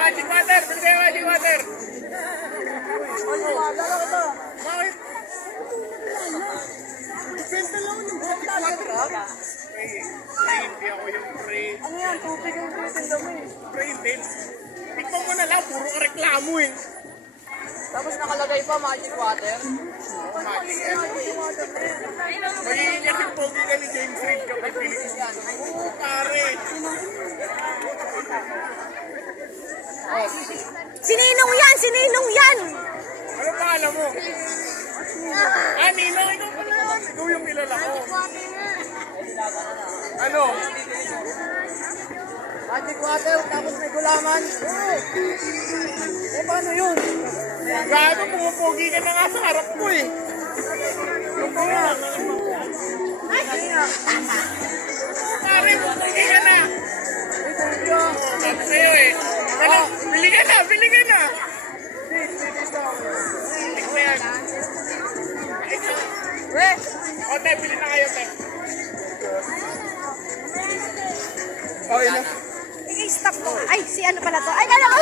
Magic water! Bili kayo magic water! Bakit? Benta lang ako ng water. Hindi ako yung pre. Ano yan? Tubig ang tinitinda mo eh. Pre, hindi. Ikaw mo na lang, puro ka reklamo eh. Tapos nakalagay pa magic water. Magic yan. Magiging kasi pogi ka ni James Reid kapag Philippines yan. Oo, pare. Sininong yan? Sininong yan? Ano pangalan mo? Ninong, ikaw pala yan. Ikaw yung kilala ko. Ano? Magic water, tapos may gulaman. Eh, paano yun? Gaano, pumupogi ka na nga sa harap ko eh. Ito nga. Pare, pumupogi ka na. Sabi sa'yo eh. Bili ka na, bili ka na. Ito yan. O, te, bili na kayo, te. Sige, stop mo. Ay, si ano pala to? Ay, kala ko!